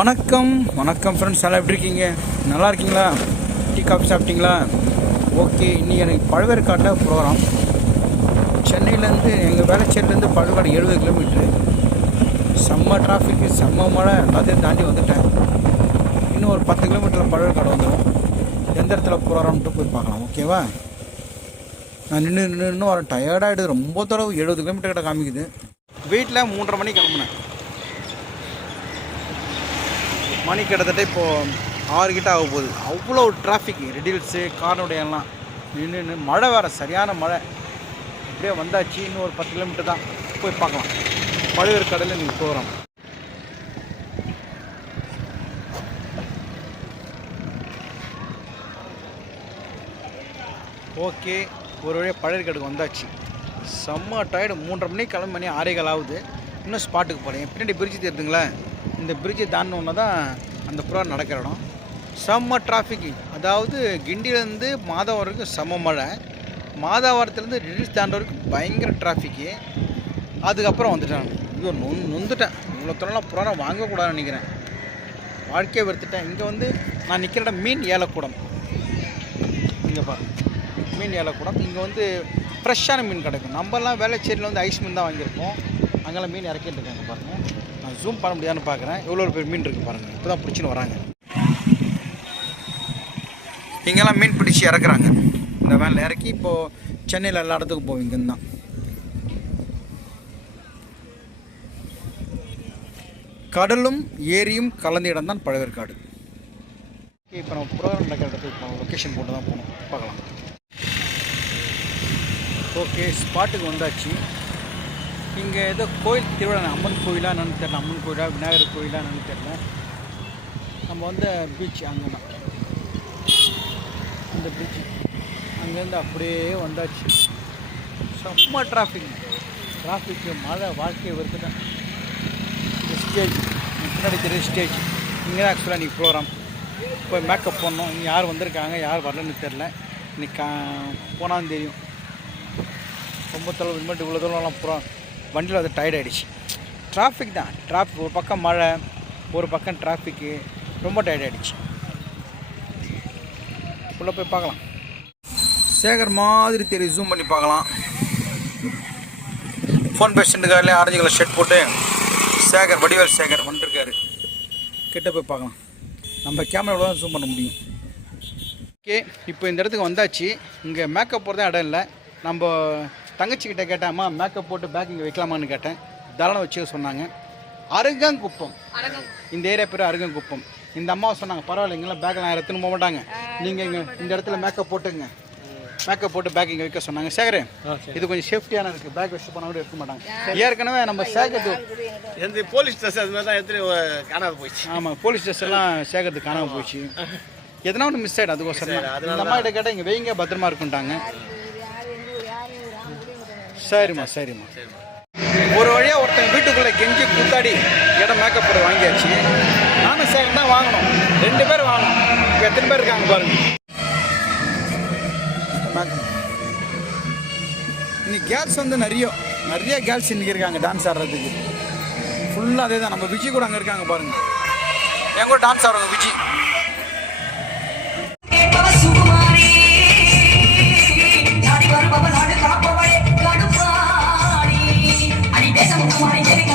வணக்கம் வணக்கம் ஃப்ரெண்ட்ஸ் எல்லாம் எப்படி இருக்கீங்க? நல்லா இருக்கீங்களா? டீ காஃபி சாப்பிட்டீங்களா? ஓகே இன்றைக்கி எனக்கு பழுவேற்காட்டில் ப்ரோக்ராம் சென்னையிலேருந்து எங்கள் வேலைச்சேரிலேருந்து பழுவேடு எழுபது கிலோமீட்ரு செம்ம டிராஃபிக்கு செம்ம மழை. எல்லாத்தையும் தாண்டி வந்துட்டேன். இன்னும் ஒரு பத்து கிலோமீட்டரில் பழுவேற்காடு வந்துடும். எந்த இடத்துல ப்ரோக்ராம்ட்டு போய் பார்க்கலாம் ஓகேவா நான் நின்று நின்று இன்னும் வரேன். டயர்டாகிடுது ரொம்ப தூரம் எழுபது கிலோமீட்டர் கிட்ட காமிக்குது. வீட்டில் மூன்றரை மணிக்கு கிளம்புனேன். மணி கிட்டத்தட்ட இப்போது ஆறு கிட்ட ஆக போகுது. அவ்வளோ டிராஃபிக் ரெடில்ஸு கார்னுடைய எல்லாம் நின்று நின்று மழை வேறு சரியான மழை. அப்படியே வந்தாச்சு இன்னும் ஒரு பத்து கிலோமீட்டர் தான். போய் பார்க்கலாம். பழுவேர் கடலில் நீங்கள் போகிறோம் ஓகே ஒரு வழியாக பழைய கடுக்கு வந்தாச்சு. செம்ம டயர்டு மூன்றரை மணிக்கு கிளம்பி மணி ஆறே கால் ஆகுது. இன்னும் ஸ்பாட்டுக்கு போகிறேன் பின்னாடி பிரிட்ஜ் தெரியுதுங்களா இந்த பிரிட்ஜை தாண்டினோன்னா தான் அந்த புறா நடக்கிற இடம். செம்ம டிராஃபிக்கு அதாவது கிண்டிலேருந்து மாதவரம் வரைக்கும் செம்ம மழை. மாதாவரத்துலேருந்து ரிலீஸ் தாண்ட வரைக்கும் பயங்கர டிராஃபிக்கு அதுக்கப்புறம் வந்துட்டேன் ஐயோ நொ நொந்துட்டேன். இவ்வளோ தூரம்லாம் புறம் வாங்கக்கூடாதுன்னு நினைக்கிறேன். வாழ்க்கையை வெறுத்துட்டேன். இங்கே வந்து நான் நிற்கிற இடம் மீன் ஏலக்கூடம். இங்கே பா மீன் ஏலக்கூடம். இங்கே வந்து ஃப்ரெஷ்ஷான மீன் கிடைக்கும். நம்மலாம் வேலைச்சேரியில் வந்து ஐஸ் மீன் தான் வாங்கியிருக்கோம். அங்கெல்லாம் மீன் இறக்கிட்டு இருக்காங்க பாருங்கள் நான் ஜூம் பண்ண முடியாதுன்னு பார்க்குறேன். எவ்வளோ பேர் மீன் இருக்குது பாருங்கள் இப்போ தான் பிடிச்சின்னு வராங்க. இங்கெல்லாம் மீன் பிடிச்சி இறக்குறாங்க. இந்த வேனில் இறக்கி இப்போது சென்னையில் எல்லா இடத்துக்கும் இங்கேருந்து தான். கடலும் ஏரியும் கலந்த இடம் தான் பழவேற்காடு. இப்போ நம்ம ப்ரோக்ராம் நடக்கிற இடத்துக்கு இப்போ லொக்கேஷன் போட்டு தான் போகணும். பார்க்கலாம். ஓகே ஸ்பாட்டுக்கு வந்தாச்சு. இங்கே ஏதோ கோயில் திருவிழா அம்மன் கோயிலா என்னன்னு தெரில அம்மன் கோயிலா விநாயகர் கோயிலாக என்னன்னு நம்ம வந்து பீச் அங்கே தான் அந்த பீச் அங்கேருந்து அப்படியே வந்தாச்சு. செம்ம டிராஃபிக் டிராஃபிக்கு மழை வாழ்க்கையை வருதுதான் இந்த ஸ்டேஜ் பின்னாடி தெரிய ஸ்டேஜ் இங்கே தான் ஆக்சுவலாக நீ ப்ரோக்ராம் போய் மேக்கப் பண்ணோம் இங்கே யார் வந்திருக்காங்க யார் வரலன்னு தெரில இன்னைக்கு கா போனாலும் தெரியும். ரொம்ப தொலைவு இனிமேட்டு இவ்வளோ தூரம்லாம் போகிறோம் வண்டியில் வந்து டயர்ட் ஆகிடுச்சு டிராஃபிக் தான். டிராஃபிக் ஒரு பக்கம் மழை ஒரு பக்கம் டிராஃபிக்கு ரொம்ப டயர்ட் ஆகிடுச்சு உள்ளே போய் பார்க்கலாம். சேகர் மாதிரி தெரியும் ஜூம் பண்ணி பார்க்கலாம். ஃபோன் பேஷண்ட்டுக்காரிலே ஆரஞ்சு கலர் ஷர்ட் போட்டு சேகர் வடிவேல் சேகர் வந்துருக்காரு. கிட்ட போய் பார்க்கலாம். நம்ம கேமராவில் தான் ஜூம் பண்ண முடியும். ஓகே இப்போ இந்த இடத்துக்கு வந்தாச்சு. இங்கே மேக்கப் போகிறதே இடம் இல்லை. நம்ம தங்கச்சிக்கிட்ட கேட்டேம்மா மேக்கப் போட்டு பேக் இங்கே வைக்கலாமான்னு கேட்டேன். தாராளம் வச்சு சொன்னாங்க. அருகங்குப்பம். இந்த ஏரியா பேர் அருகங்குப்பம். இந்த அம்மாவை சொன்னாங்க பரவாயில்ல இங்கெல்லாம் பேக்கெல்லாம் எடுத்துன்னு போக மாட்டாங்க நீங்கள் இங்கே இந்த இடத்துல மேக்கப் போட்டுங்க மேக்கப் போட்டு பேக் இங்கே வைக்க சொன்னாங்க. சேகரே இது கொஞ்சம் சேஃப்டியான இருக்குது பேக் வச்சு போனால் கூட எடுக்க மாட்டாங்க. ஏற்கனவே நம்ம சேகத்து எந்த போலீஸ் ஸ்டேஷன் அது மாதிரி தான் எடுத்துட்டு காணாது போயிடுச்சு. ஆமாம் போலீஸ் ஸ்டேஷன் எல்லாம் சேகரத்து காணாமல் போச்சு எதனா ஒன்று மிஸ் ஆகிடும் அதுக்கோசரம். இந்த அம்மா கிட்ட கேட்டால் இங்கே வைங்க பத்திரமா இருக்குன்ட்டாங்க சரிம்மா சரிம்மா. ஒரு வழியாக ஒருத்தன் வீட்டுக்குள்ளே கெஞ்சி கூத்தாடி இடம் மேக்கப் போட வாங்கியாச்சு. நானும் சேகர் தான் வாங்கணும். ரெண்டு பேர் வாங்கணும். இப்போ எத்தனை பேர் இருக்காங்க பாருங்க. இன்னைக்கு கேர்ள்ஸ் வந்து நிறைய நிறைய கேர்ள்ஸ் இன்னைக்கு இருக்காங்க டான்ஸ் ஆடுறதுக்கு. ஃபுல்லாக அதே தான் நம்ம விஜய் கூட அங்கே இருக்காங்க பாருங்க. என் கூட dance ஆடுறவங்க Vijay I wanna take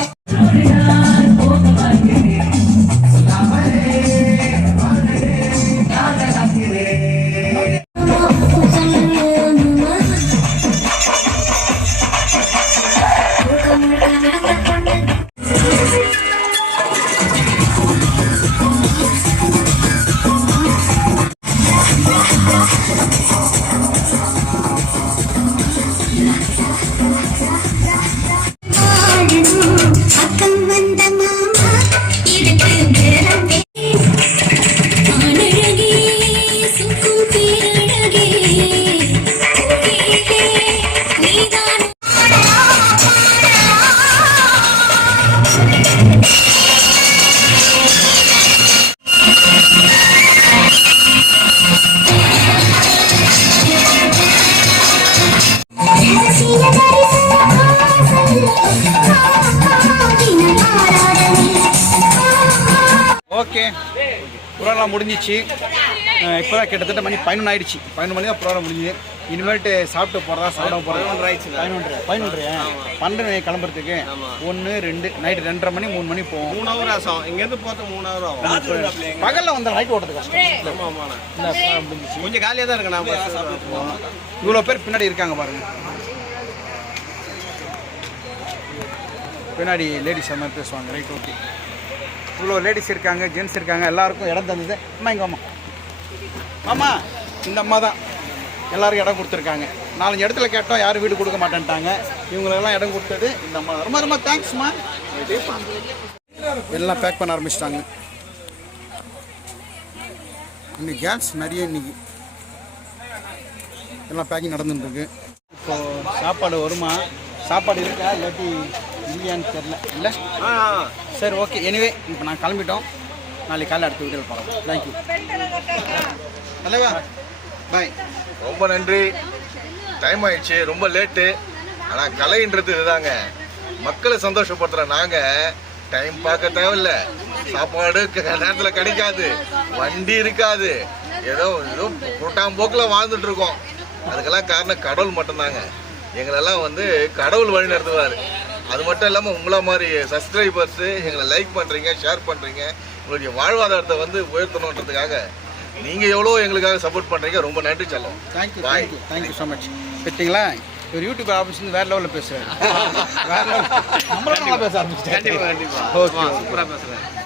program முடிஞ்சிச்சு. இப்போ தான் கிட்டத்தட்ட மணி பதினொன்று ஆயிடுச்சு. பதினொன்று மணி தான் ப்ரோக்ராம் முடிஞ்சுது. இனிமேல்ட்டு சாப்பிட்டு போகிறதா சாப்பிட போகிறதா பதினொன்று. பதினொன்று பதினொன்று பன்னெண்டு கிளம்புறதுக்கு ஒன்று ரெண்டு நைட்டு ரெண்டரை மணி மூணு மணி போவோம். மூணு ஹவர் ஆகும் இங்கேருந்து போகிறது மூணு ஹவர் ஆகும். பகலில் வந்த நைட் ஓட்டுறது கஷ்டம். கொஞ்சம் காலியாக தான் இருக்குண்ணா பஸ் இவ்வளோ பேர் பின்னாடி இருக்காங்க பாருங்க. பின்னாடி லேடிஸ் அந்த மாதிரி பேசுவாங்க. ரைட் ஓகே இவ்வளோ லேடிஸ் இருக்காங்க ஜென்ஸ் இருக்காங்க எல்லாருக்கும் இடம் தந்தது. அம்மா இங்கே அம்மா மாமா இந்த அம்மா தான். எல்லாருக்கும் இடம் கொடுத்துருக்காங்க. நாலஞ்சு இடத்துல கேட்டோம் யாரும் வீடு கொடுக்க மாட்டேன்ட்டாங்க. இவங்களுக்கெல்லாம் இடம் கொடுத்தது இந்த அம்மா ரொம்ப ரொம்ப தேங்க்ஸ்மா எல்லாம் பேக் பண்ண ஆரம்பிச்சிட்டாங்க. இன்னைக்கு கேஸ் நிறைய இன்னைக்கு. எல்லாம் பேக்கிங் நடந்துட்டுருக்கு. இப்போது சாப்பாடு வருமா? சாப்பாடு இருக்கா? இல்லாட்டி இல்லையான்னு தெரில இல்லை? சரி ஓகே எனிவே இப்போ நான் கிளம்பிட்டோம். நாளைக்கு காலையில் அடுத்த வீடியோவில் பார்க்கலாம். தேங்க்யூ தலைவா பாய் ரொம்ப நன்றி. டைம் ஆயிடுச்சு. ரொம்ப லேட்டு ஆனால் கலைன்றது இதுதாங்க. மக்களை சந்தோஷப்படுத்துகிற நாங்கள் டைம் பார்க்க தேவையில்ல. சாப்பாடு நேரத்தில் கிடைக்காது. வண்டி இருக்காது. ஏதோ ஏதோ கூட்டாம்போக்கில் வாழ்ந்துட்டு இருக்கோம். அதுக்கெல்லாம் காரணம் கடவுள் மட்டும்தாங்க. எங்களெல்லாம் வந்து கடவுள் வழி நடத்துவார். அது மட்டும் இல்லாமல் உங்களை மாதிரி சப்ஸ்கிரைபர்ஸு எங்களை லைக் பண்ணுறீங்க ஷேர் பண்ணுறீங்க உங்களுடைய வாழ்வாதாரத்தை வந்து உயர்த்தணுன்றதுக்காக நீங்கள் எவ்வளோ எங்களுக்காக சப்போர்ட் பண்ணுறீங்க ரொம்ப நன்றி செல்லம். Thank you. Thank you thank you so much பார்த்தீங்களா இவர் யூடியூப் ஆஃபீஸ்லேருந்து வேறு லெவலில் பேசுகிறார் வேறு லெவல் நம்மளும் நல்லா பேச ஆரம்பிச்சிட்டேன் கண்டிப்பாக கண்டிப்பாக ஓகே சூப்பராக பேசுகிறேன்